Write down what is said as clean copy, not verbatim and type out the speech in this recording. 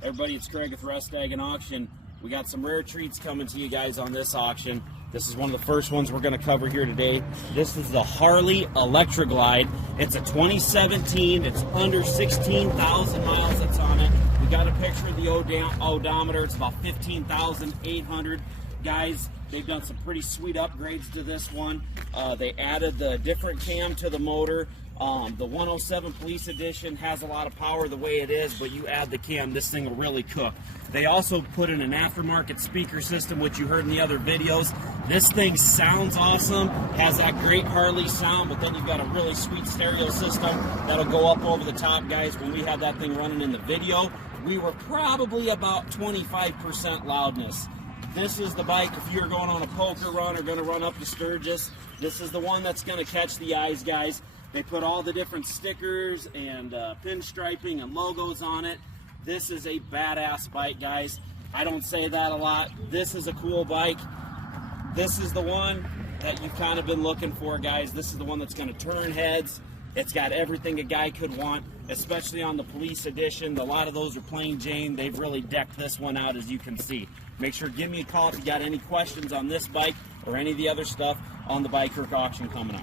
Everybody, it's Craig with Rustag and Auction. We got some rare treats coming to you guys on this auction. This is one of the first ones we're going to cover here today. This is the Harley Electra Glide. It's a 2017. It's under 16,000 miles that's on it. We got a picture of the odometer. It's about 15,800. Guys, they've done some pretty sweet upgrades to this one. They added the different cam to the motor. The 107 Police Edition has a lot of power the way it is, but you add the cam, this thing will really cook. They also put in an aftermarket speaker system, which you heard in the other videos. This thing sounds awesome, has that great Harley sound, but then you've got a really sweet stereo system that'll go up over the top, guys. When we had that thing running in the video, we were probably about 25% loudness. This is the bike, if you're going on a poker run or going to run up to Sturgis, this is the one that's going to catch the eyes, guys. They put all the different stickers and pinstriping and logos on it. This is a badass bike, guys. I don't say that a lot. This is a cool bike. This is the one that you've kind of been looking for, guys. This is the one that's going to turn heads. It's got everything a guy could want, especially on the Police Edition. A lot of those are plain Jane. They've really decked this one out, as you can see. Make sure to give me a call if you got any questions on this bike or any of the other stuff on the Bike Kirk auction coming up.